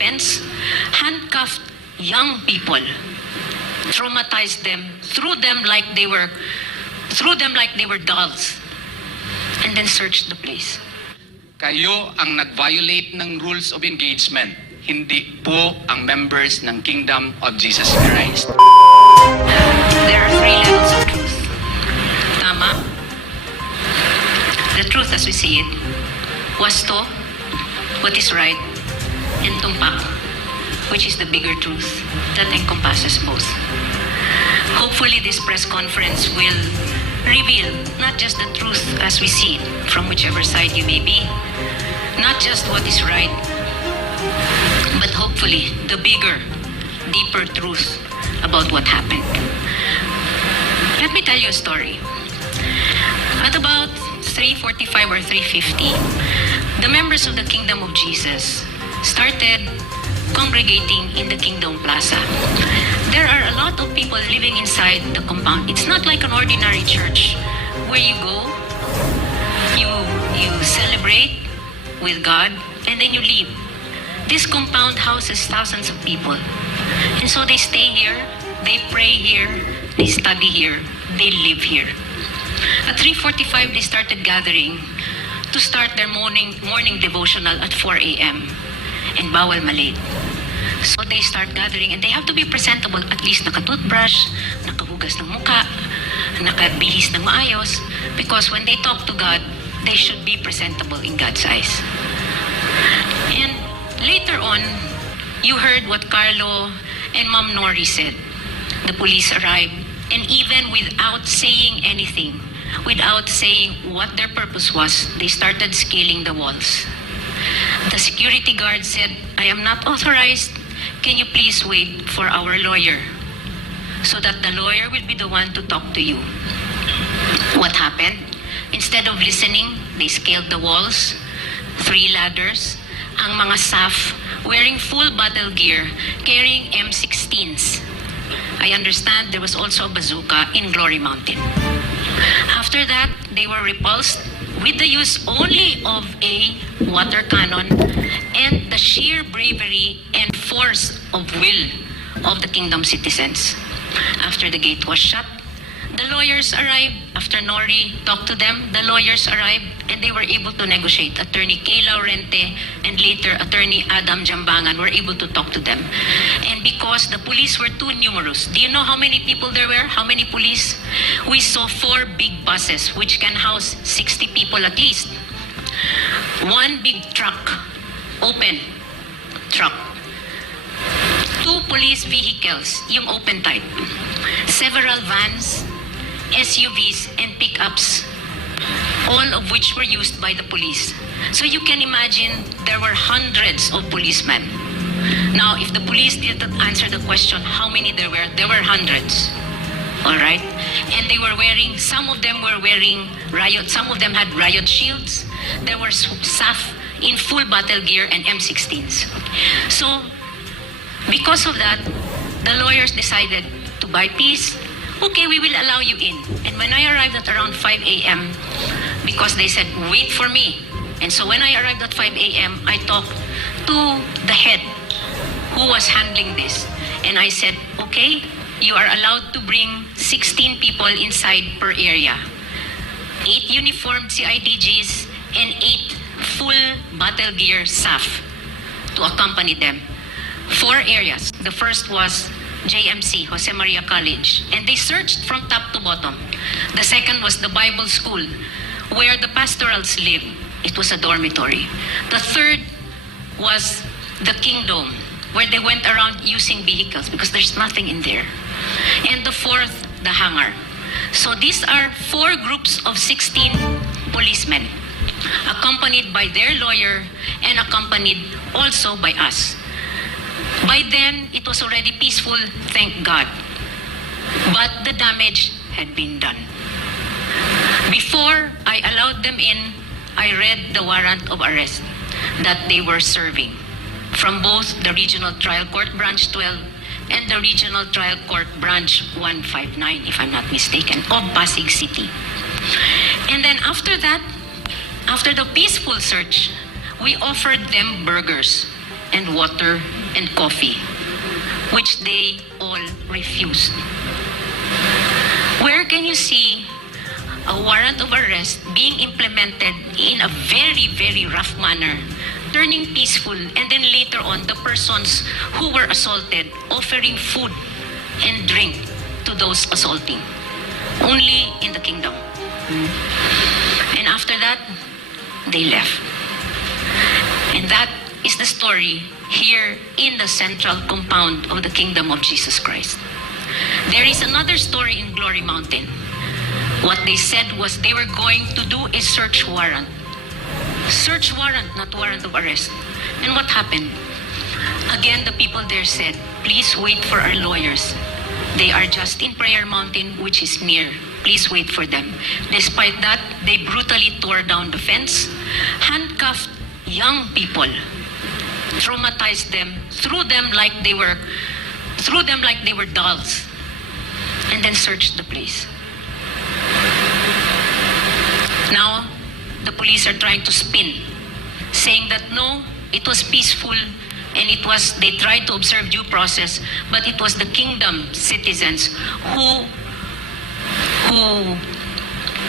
fence, handcuffed young people, traumatized them, threw them like they were dolls, and then searched the place. Kayo ang nag-violate ng rules of engagement, hindi po ang members ng Kingdom of Jesus Christ. There are three levels of truth. Tama. The truth as we see it, wasto, what is right, and tumpak, which is the bigger truth that encompasses both. Hopefully this press conference will reveal not just the truth as we see it, from whichever side you may be, not just what is right, but hopefully the bigger, deeper truth about what happened. Let me tell you a story. At about 3:45 or 3:50, the members of the Kingdom of Jesus started congregating in the Kingdom Plaza. There are a lot of people living inside the compound. It's not like an ordinary church where you go, you celebrate with God, and then you leave. This compound houses thousands of people. And so they stay here, they pray here, they study here, they live here. At 3:45, they started gathering to start their morning devotional at 4 a.m. And bawal malate. So they start gathering and they have to be presentable, at least naka-toothbrush, nakahugas ng muka, nakabihis ng maayos, because when they talk to God, they should be presentable in God's eyes. And later on, you heard what Carlo and Ma'am Nori said. The police arrived, and even without saying anything, without saying what their purpose was, they started scaling the walls. The security guard said, "I am not authorized. Can you please wait for our lawyer so that the lawyer will be the one to talk to you?" What happened? Instead of listening, they scaled the walls, 3 ladders, ang mga staff wearing full battle gear, carrying M16s. I understand there was also a bazooka in Glory Mountain. After that, they were repulsed with the use only of a water cannon and the sheer bravery and force of will of the kingdom citizens. After the gate was shut, the lawyers arrived. After Nori talked to them, the lawyers arrived and they were able to negotiate. Attorney Kay Laurente and later Attorney Adam Jambangan were able to talk to them. And because the police were too numerous, do you know how many people there were? How many police? We saw 4 big buses which can house 60 people at least. 1 big truck, open truck. 2 police vehicles, yung open type. Several vans, SUVs, and pickups, all of which were used by the police. So you can imagine there were hundreds of policemen. Now, if the police didn't answer the question how many there were hundreds. All right? And they were wearing, some of them had riot shields. There were staff in full battle gear and M16s. So, because of that, the lawyers decided to buy peace. Okay, we will allow you in. And when I arrived at around 5 a.m., because they said, wait for me. And so when I arrived at 5 a.m., I talked to the head who was handling this. And I said, okay, you are allowed to bring 16 people inside per area. 8 uniformed CIDGs and 8 full battle gear staff to accompany them. 4 areas. The first was JMC, Jose Maria College, and they searched from top to bottom. The second was the Bible School, where the pastorals live. It was a dormitory. The third was the Kingdom, where they went around using vehicles because there's nothing in there. And the fourth, the hangar. So these are 4 groups of 16 policemen, accompanied by their lawyer and accompanied also by us. By then, it was already peaceful, thank God. But the damage had been done. Before I allowed them in, I read the warrant of arrest that they were serving from both the Regional Trial Court Branch 12 and the Regional Trial Court Branch 159, if I'm not mistaken, of Pasig City. And then after that, after the peaceful search, we offered them burgers. and water and coffee, which they all refused. Where can you see a warrant of arrest being implemented in a very, very rough manner, turning peaceful, and then later on the persons who were assaulted offering food and drink to those assaulting? Only in the kingdom. And after that, they left. And that is the story here in the central compound of the kingdom of Jesus Christ. There is another story in Glory Mountain. What they said was they were going to do a search warrant. Search warrant, not warrant of arrest. And what happened? Again, the people there said, please wait for our lawyers. They are just in Prayer Mountain, which is near. Please wait for them. Despite that, they brutally tore down the fence, handcuffed young people, traumatized them, threw them like they were dolls, and then searched the place. Now, the police are trying to spin, saying that no, it was peaceful and they tried to observe due process, but it was the kingdom citizens who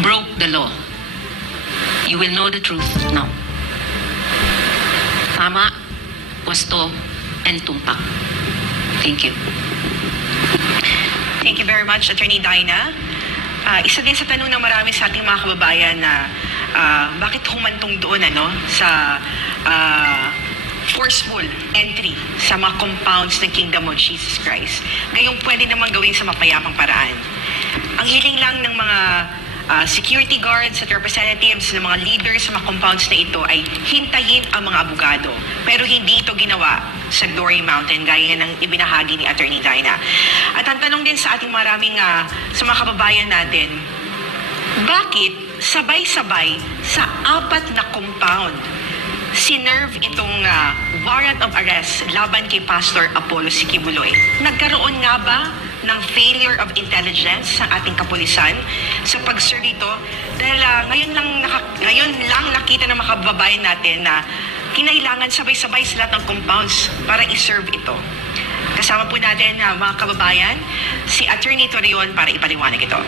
broke the law. You will know the truth now. Tama, wasto, and tumpak. Thank you. Thank you very much, Attorney Dinah. Isa din sa tanong ng marami sa ating mga kababayan na bakit humantong doon sa forceful entry sa mga compounds ng Kingdom of Jesus Christ. Ngayong pwede naman gawin sa mapayapang paraan. Ang hiling lang ng mga security guards at representatives ng mga leaders sa mga compounds na ito ay hintayin ang mga abogado. Pero hindi ito ginawa sa Glory Mountain gaya ng ibinahagi ni Attorney Dinah. At ang tanong din sa ating maraming sa mga kababayan natin, bakit sabay-sabay sa 4 na compound sinerve itong warrant of arrest laban kay Pastor Apollo Sikibuloy? Nagkaroon nga ba ng failure of intelligence sa ating kapulisan sa pag-serve ito? Dahil ngayon lang nakita ng mga kababayan natin na kinailangan sabay-sabay sa lahat ng compounds para i-serve ito. Kasama po natin mga kababayan, si Attorney Torreon para ipaliwanag ito.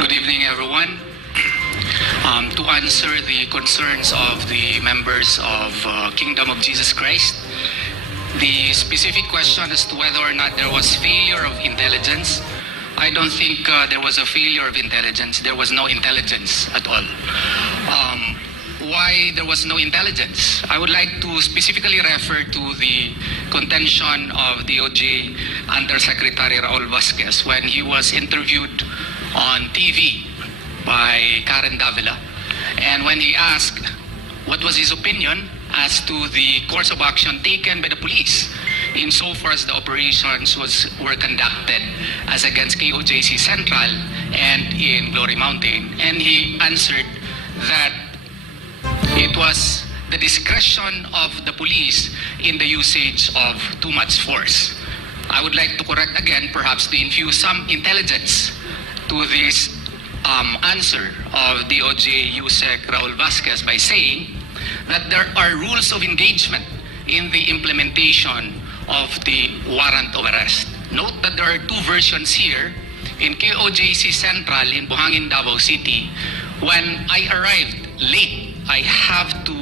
Good evening, everyone. To answer the concerns of the members of Kingdom of Jesus Christ, the specific question as to whether or not there was failure of intelligence, I don't think there was a failure of intelligence. There was no intelligence at all. Why there was no intelligence? I would like to specifically refer to the contention of DOJ Undersecretary Raul Vasquez when he was interviewed on TV by Karen Davila, and when he asked what was his opinion as to the course of action taken by the police insofar as the operations were conducted as against KOJC Central and in Glory Mountain, and he answered that it was the discretion of the police in the usage of too much force. I would like to correct again, perhaps to infuse some intelligence to this answer of DOJ USEC Raul Vasquez by saying that there are rules of engagement in the implementation of the warrant of arrest. Note that there are 2 versions here. In KOJC Central in Buhangin, Davao City, when I arrived late, I have to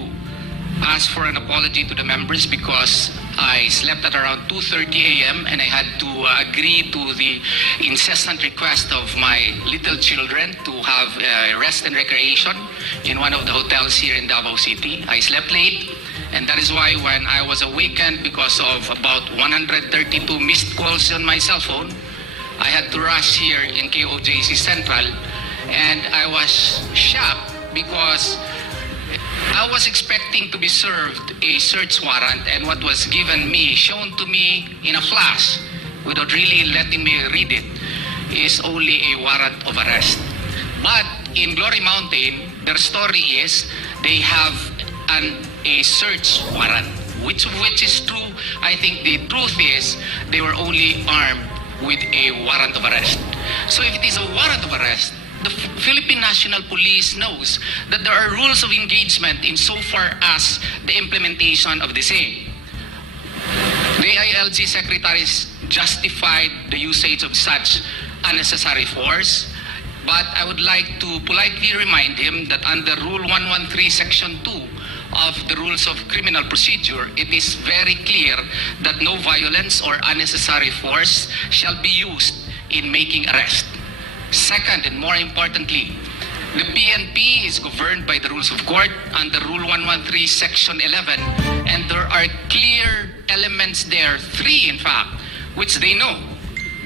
ask for an apology to the members because I slept at around 2:30 a.m. and I had to agree to the incessant request of my little children to have rest and recreation in one of the hotels here in Davao City. I slept late, and that is why when I was awakened because of about 132 missed calls on my cell phone, I had to rush here in KOJC Central, and I was shocked because I was expecting to be served a search warrant, and what was given me, shown to me in a flash, without really letting me read it, is only a warrant of arrest. But in Glory Mountain, their story is they have a search warrant, which is true. I think the truth is they were only armed with a warrant of arrest. So if it is a warrant of arrest, the Philippine National Police knows that there are rules of engagement insofar as the implementation of the same. The ILG secretaries justified the usage of such unnecessary force, but I would like to politely remind him that under Rule 113, Section 2 of the Rules of Criminal Procedure, it is very clear that no violence or unnecessary force shall be used in making arrest. Second, and more importantly, the PNP is governed by the rules of court under Rule 113, Section 11, and there are clear elements there, 3 in fact, which they know.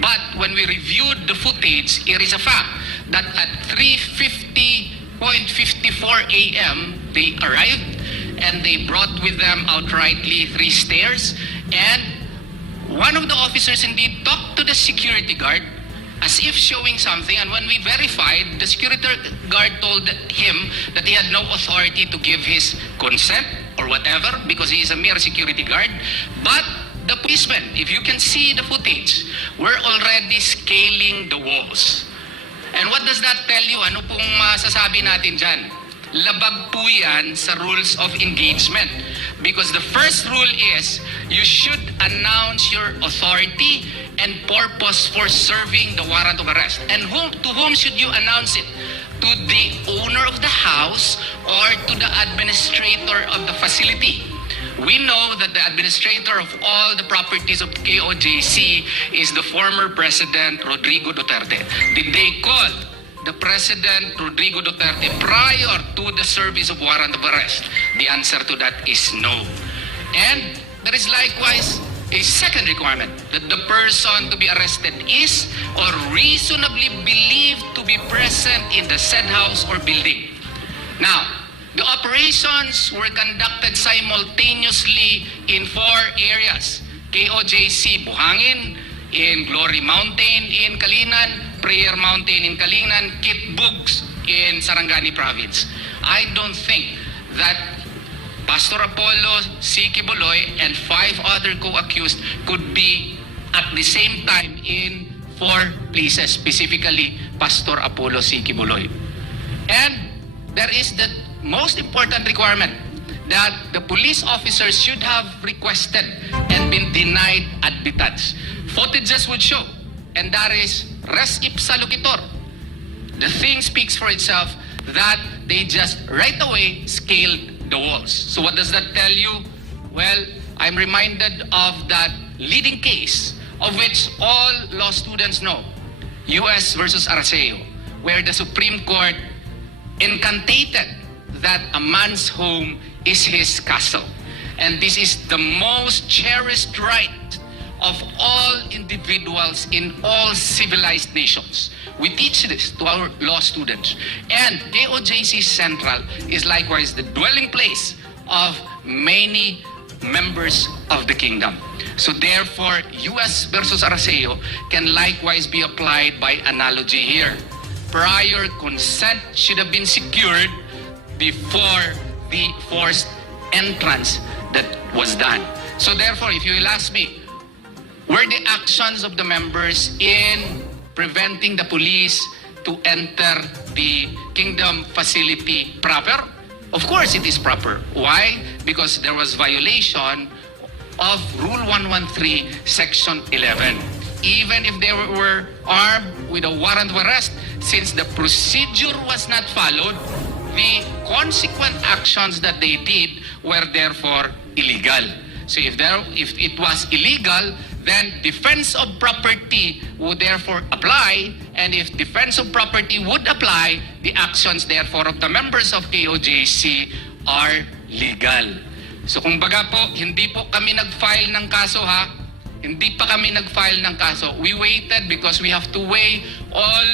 But when we reviewed the footage, it is a fact that at 3:50.54 a.m., they arrived and they brought with them outrightly 3 stairs, and one of the officers indeed talked to the security guard as if showing something, and when we verified, the security guard told him that he had no authority to give his consent or whatever because he is a mere security guard. But the policemen, if you can see the footage, were already scaling the walls. And what does that tell you? Ano pong masasabi natin dyan? Labag po yan sa rules of engagement. Because the first rule is, you should announce your authority and purpose for serving the warrant of arrest. And to whom should you announce it? To the owner of the house or to the administrator of the facility. We know that the administrator of all the properties of KOJC is the former President Rodrigo Duterte. Did they call the President Rodrigo Duterte prior to the service of warrant of arrest? The answer to that is no. And there is likewise a second requirement, that the person to be arrested is or reasonably believed to be present in the said house or building. Now, the operations were conducted simultaneously in 4 areas. KOJC Buhangin, in Glory Mountain in Kalinan, Prayer Mountain in Kalinan, Kitbugs in Sarangani Province. I don't think that Pastor Apollo C. Quiboloy and 5 other co-accused could be at the same time in 4 places, specifically Pastor Apollo C. Quiboloy. And there is the most important requirement that the police officers should have requested and been denied admittance. Footages would show, and that is res ipsa loquitur. The thing speaks for itself that they just right away scaled the walls. So what does that tell you? Well, I'm reminded of that leading case of which all law students know, US versus Arceo, where the Supreme Court incantated that a man's home is his castle. And this is the most cherished right of all individuals in all civilized nations. We teach this to our law students. And KOJC Central is likewise the dwelling place of many members of the kingdom. So therefore, US versus Arceo can likewise be applied by analogy here. Prior consent should have been secured before the forced entrance that was done. So therefore, if you will ask me, were the actions of the members in preventing the police to enter the kingdom facility proper? Of course it is proper. Why? Because there was violation of Rule 113, Section 11. Even if they were armed with a warrant of arrest, since the procedure was not followed, the consequent actions that they did were therefore illegal. So if it was illegal, then defense of property would therefore apply, and if defense of property would apply, the actions therefore of the members of KOJC are legal. So kung baga po, hindi po kami nag-file ng kaso ha, hindi pa kami nag-file ng kaso. We waited because we have to weigh all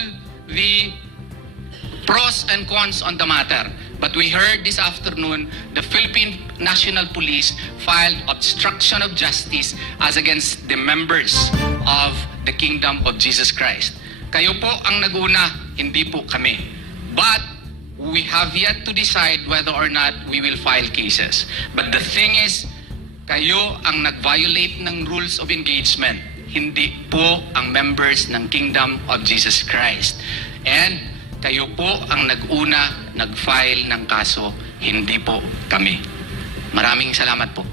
the pros and cons on the matter. But we heard this afternoon, the Philippine National Police filed obstruction of justice as against the members of the Kingdom of Jesus Christ. Kayo po ang naguna, hindi po kami. But we have yet to decide whether or not we will file cases. But the thing is, kayo ang nag-violate ng rules of engagement, hindi po ang members ng Kingdom of Jesus Christ. And kayo po ang nag-una, nag-file ng kaso, hindi po kami. Maraming salamat po.